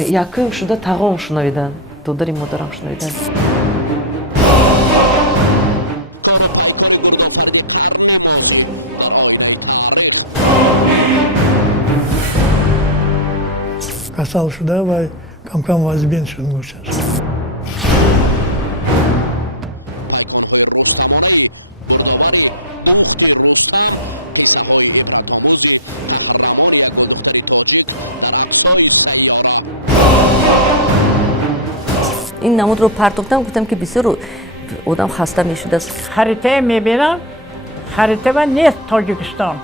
Yakın şuda tağım şunaydan. Dodarim modaram şunaydan. Kasal şuda ve kamkam vazibin şunu uçar. این نمود رو پرتوفتم گفتم که بسیار آدم خسته میشده است. خریطه میبینم خریطه و نیست تاجیکستان